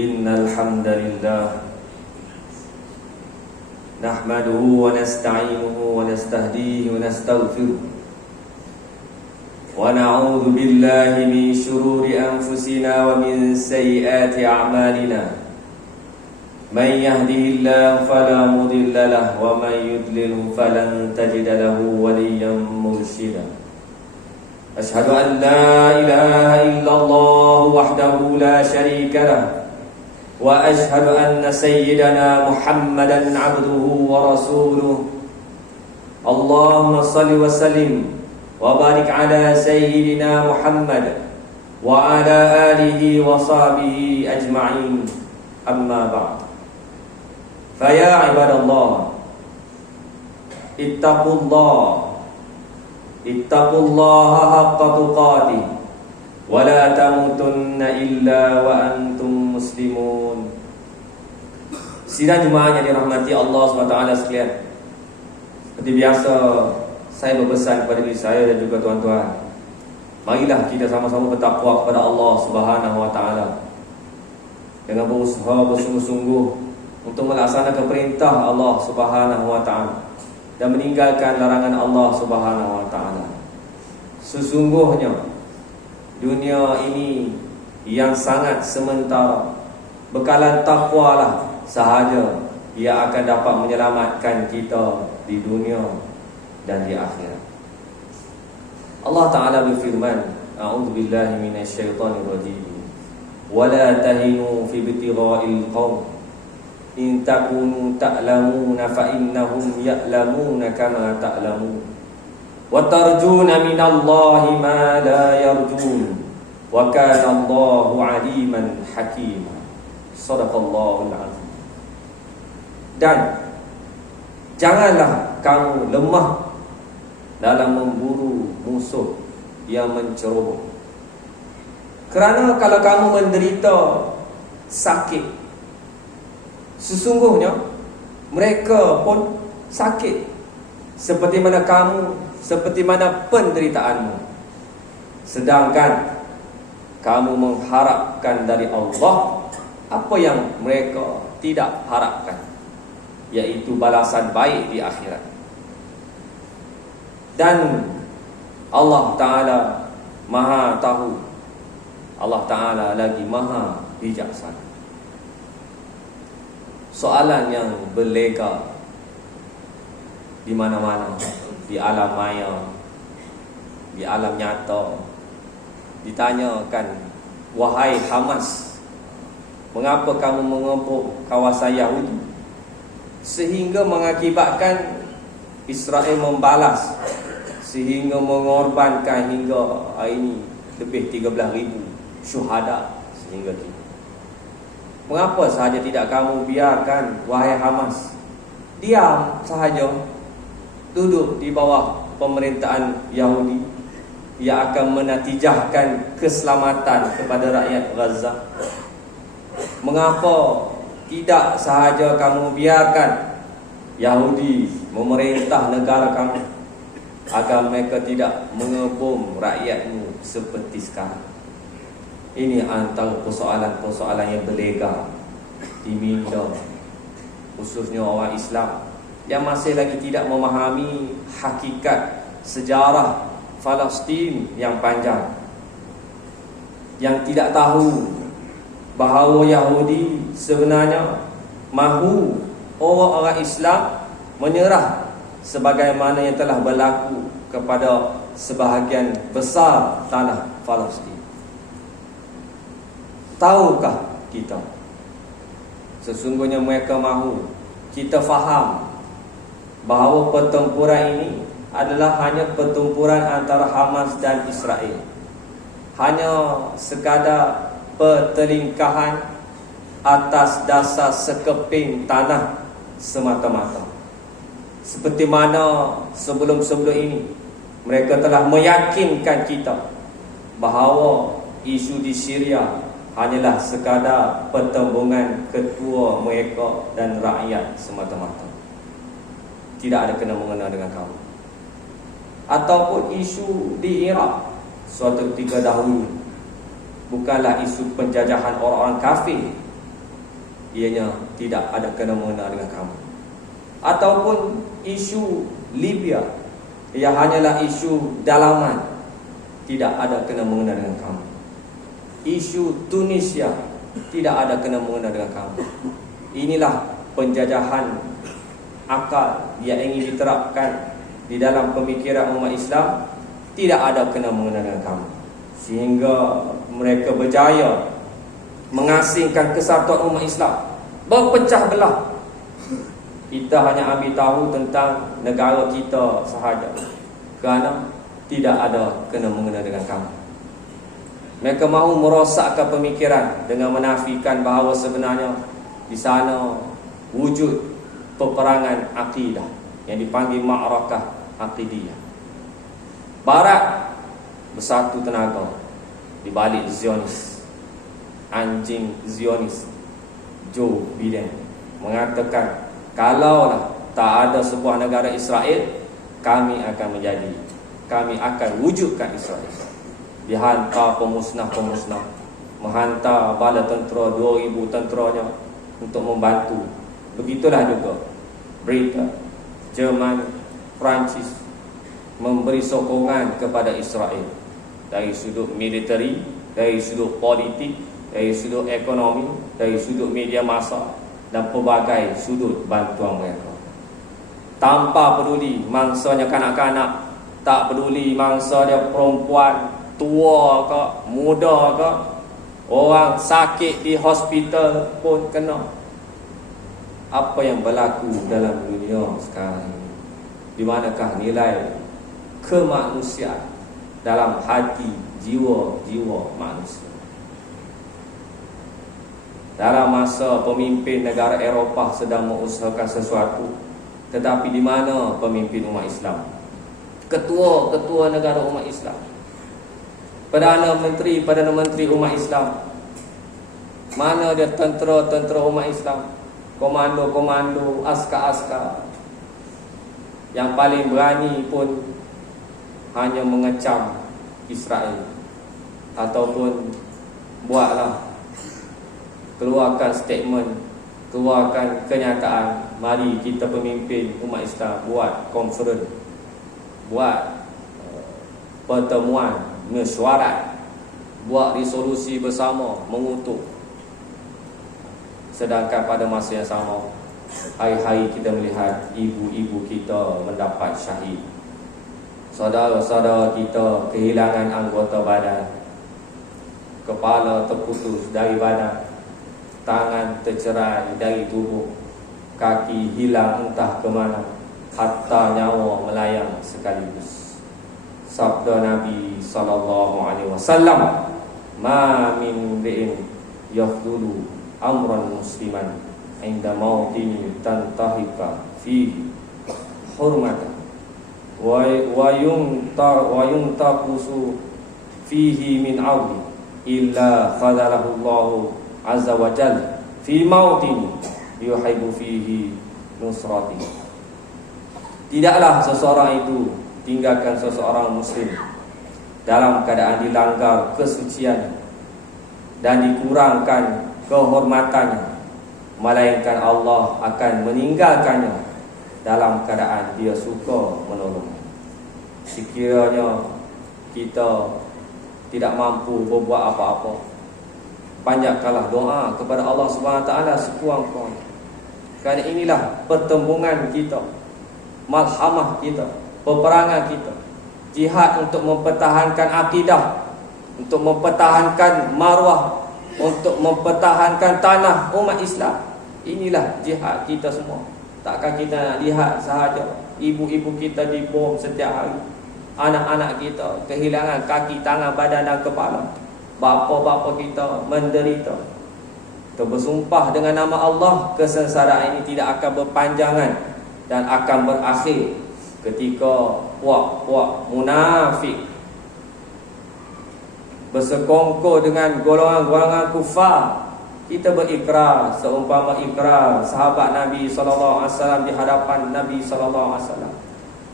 إن الحمد لله نحمده ونستعينه ونستهديه ونستغفره ونعوذ بالله من شرور أنفسنا ومن سيئات أعمالنا من يهده الله فلا مضل له ومن يضلل فلن تجد له وليا مرشدا أشهد أن لا إله إلا الله وحده لا شريك له وأشهد أن سيدنا محمدا عبده ورسوله اللهم صل وسلم وبارك على سيدنا محمد وعلى آله وصحبه أجمعين أما بعد فيا عباد الله اتقوا الله حق تقاته ولا تموتن إلا وأنتم مسلمون. Sidang jemaah yang dirahmati Allah SWT sekalian, seperti biasa saya berpesan kepada diri saya dan juga tuan-tuan, marilah kita sama-sama bertakwa kepada Allah SWT dengan berusaha bersungguh-sungguh untuk melaksanakan perintah Allah SWT dan meninggalkan larangan Allah SWT. Sesungguhnya dunia ini yang sangat sementara, bekalan takwalah sahaja ia akan dapat menyelamatkan kita di dunia dan di akhirat. Allah Ta'ala berfirman, A'udzu billahi minasyaitonir rajim. Wala tahinu fi ibtigha'il qaum in takunu ta'lamuna fa innahum ya'lamuna kama ta'lamun wa tarjuna minallahi ma la yarjun wa kana Allahu 'aliman hakima. Shadaqallahul 'azim. Dan janganlah kamu lemah dalam memburu musuh yang menceroboh. Kerana kalau kamu menderita sakit, sesungguhnya mereka pun sakit seperti mana kamu, seperti mana penderitaanmu. Sedangkan kamu mengharapkan dari Allah apa yang mereka tidak harapkan, yaitu balasan baik di akhirat. Dan Allah Ta'ala Maha tahu, Allah Ta'ala lagi Maha bijaksana. Soalan yang berlega di mana-mana, di alam maya, di alam nyata, ditanyakan, wahai Hamas, mengapa kamu mengebom kawasan Yahudi sehingga mengakibatkan Israel membalas, sehingga mengorbankan hingga hari ini lebih 13,000 syuhada sehingga kini. Mengapa sahaja tidak kamu biarkan, wahai Hamas, diam sahaja, duduk di bawah pemerintahan Yahudi yang akan menatijahkan keselamatan kepada rakyat Gaza? Mengapa tidak sahaja kamu biarkan Yahudi memerintah negara kamu agar mereka tidak mengebom rakyatmu seperti sekarang? Ini antara persoalan-persoalan yang berlega di minda, khususnya orang Islam yang masih lagi tidak memahami hakikat sejarah Palestin yang panjang, yang tidak tahu bahawa Yahudi sebenarnya mahu orang-orang Islam menyerah sebagaimana yang telah berlaku kepada sebahagian besar tanah Palestin. Tahukah kita sesungguhnya mereka mahu? Kita faham bahawa pertempuran ini adalah hanya pertempuran antara Hamas dan Israel, hanya sekadar pertelingkahan atas dasar sekeping tanah semata-mata. Seperti mana sebelum-sebelum ini mereka telah meyakinkan kita bahawa isu di Syria hanyalah sekadar pertembungan ketua mereka dan rakyat semata-mata, tidak ada kena-mengena dengan kamu. Ataupun isu di Iraq suatu ketika dahulu bukanlah isu penjajahan orang-orang kafir, ianya tidak ada kena-mengena dengan kamu. Ataupun isu Libya, ia hanyalah isu dalaman, tidak ada kena-mengena dengan kamu. Isu Tunisia, tidak ada kena-mengena dengan kamu. Inilah penjajahan akal yang ingin diterapkan di dalam pemikiran umat Islam, tidak ada kena-mengena dengan kamu, sehingga mereka berjaya mengasingkan kesatuan umat Islam, berpecah belah. Kita hanya ambil tahu tentang negara kita sahaja, kerana tidak ada kena-mengena dengan kamu. Mereka mahu merosakkan pemikiran dengan menafikan bahawa sebenarnya di sana wujud peperangan akidah yang dipanggil ma'rakah akidiyah. Barat bersatu tenaga di balik Zionis. Anjing Zionis Joe Biden mengatakan, kalaulah tak ada sebuah negara Israel, kami akan wujudkan Israel. Dihantar pemusnah-pemusnah, menghantar bala tentera 2,000 tenteranya untuk membantu. Begitulah juga Britain, Jerman, Perancis memberi sokongan kepada Israel dari sudut militeri, dari sudut politik, dari sudut ekonomi, dari sudut media massa dan pelbagai sudut bantuan mereka. Tanpa peduli mangsanya kanak-kanak, tak peduli mangsa dia perempuan, tua ke, muda ke, orang sakit di hospital pun kena. Apa yang berlaku dalam dunia sekarang ini? Di manakah nilai kemanusiaan dalam hati jiwa-jiwa manusia? Dalam masa pemimpin negara Eropah sedang mengusahakan sesuatu, tetapi di mana pemimpin umat Islam? Ketua-ketua negara umat Islam, Perdana Menteri umat Islam, mana dia tentera-tentera umat Islam, komando-komando, askar-askar? Yang paling berani pun hanya mengecam Israel, ataupun keluarkan statement, keluarkan kenyataan, mari kita pemimpin umat Islam buat konferen, buat pertemuan mesyuarat, buat resolusi bersama mengutuk. Sedangkan pada masa yang sama, hari-hari kita melihat ibu-ibu kita mendapat syahid, saudara-saudara kita kehilangan anggota badan, kepala terputus dari badan, tangan tercerai dari tubuh, kaki hilang entah ke mana, hatta nyawa melayang sekaligus. Sabda Nabi SAW, ma min bi'in yafdulu amran musliman inda mautini tantahika fihi hurmatan wa yuntaqusu fihi min awli illa fadalahu Allahu azza wa jalla fi mautini yuhibbu fihi nusrati. Tidaklah seseorang itu tinggalkan seseorang muslim dalam keadaan dilanggar kesuciannya dan dikurangkan kehormatannya, melainkan Allah akan meninggalkannya dalam keadaan dia suka menolongnya. Sekiranya kita tidak mampu berbuat apa-apa, panjatkanlah doa kepada Allah SWT sekuang-kuangnya. Kerana inilah pertembungan kita, malhamah kita, peperangan kita, jihad untuk mempertahankan akidah, untuk mempertahankan maruah, untuk mempertahankan tanah umat Islam. Inilah jihad kita semua. Takkan kita nak lihat sahaja ibu-ibu kita dibom setiap hari, anak-anak kita kehilangan kaki, tangan, badan dan kepala, bapa-bapa kita menderita. Kita bersumpah dengan nama Allah, kesengsaraan ini tidak akan berpanjangan dan akan berakhir ketika puak-puak munafik bersekongkol dengan golongan-golongan kufar. Kita berikrar seumpama ikrar sahabat Nabi SAW di hadapan Nabi SAW.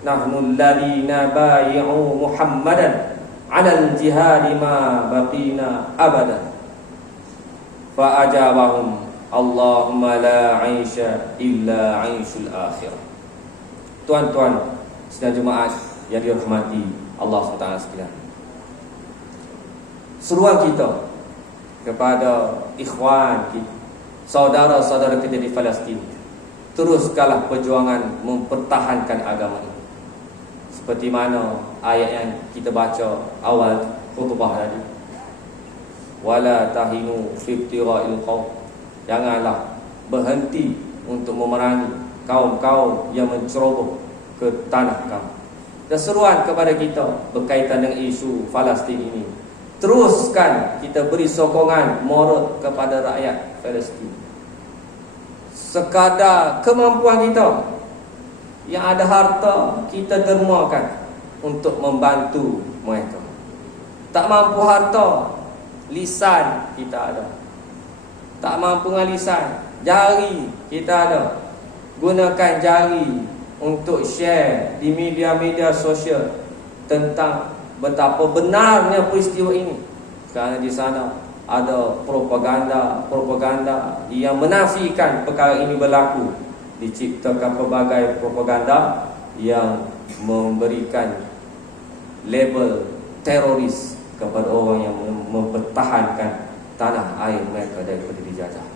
Nahnu alladhina bai'u Muhammadan 'alal jihadi ma baqina abadan. Fa ajabahum Allahumma la 'aisha illa 'aishul akhirah. Tuan-tuan sidang jemaat yang dirahmati Allah SWT sekalian, seruan kita kepada ikhwan kita, saudara-saudara kita di Palestin, teruskanlah perjuangan mempertahankan agama ini. Seperti mana ayat yang kita baca awal khutbah tadi, wala tahinu fi ibtira'il qaum, janganlah berhenti untuk memerangi kaum-kaum yang menceroboh ke tanah kamu. Dan seruan kepada kita berkaitan dengan isu Palestin ini, teruskan kita beri sokongan moral kepada rakyat Palestin sekadar kemampuan kita. Yang ada harta, kita dermakan untuk membantu mereka. Tak mampu harta, lisan kita ada. Tak mampu dengan lisan, jari kita ada. Gunakan jari untuk share di media-media sosial tentang betapa benarnya peristiwa ini. Kerana di sana ada propaganda yang menafikan perkara ini berlaku. Diciptakan pelbagai propaganda yang memberikan label teroris kepada orang yang mempertahankan tanah air mereka daripada dijajah.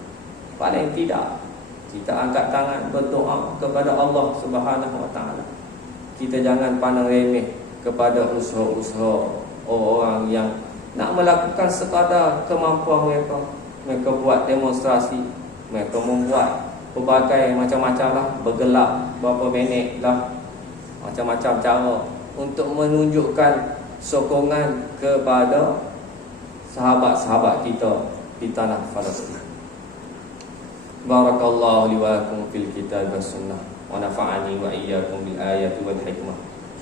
Paling tidak, kita angkat tangan berdoa kepada Allah Subhanahu Wa Taala. Kita jangan pandang remeh kepada usaha-usaha orang yang nak melakukan sekadar kemampuan mereka. Mereka buat demonstrasi, mereka membuat pelbagai macam-macam lah, bergelak berapa minit lah, macam-macam cara untuk menunjukkan sokongan kepada sahabat-sahabat kita di tanah Palestin. Barakallahu li wa lakum fil kitab was sunnah wa nafa'ani wa iyyakum bil ayati wal hikmah.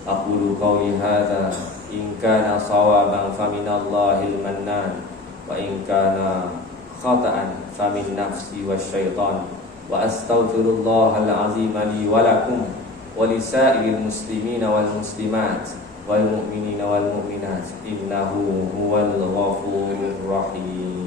Aqulu qawli hadza in kana sawaban fa minallahil mannan wa in kana khata'an fa min nafsi wasyaitan. Wa astaghfirullahal azim li wa lakum wa lisa'iril muslimina wal muslimat wal mu'minina wal mu'minat innahu huwal ghafurur rahim.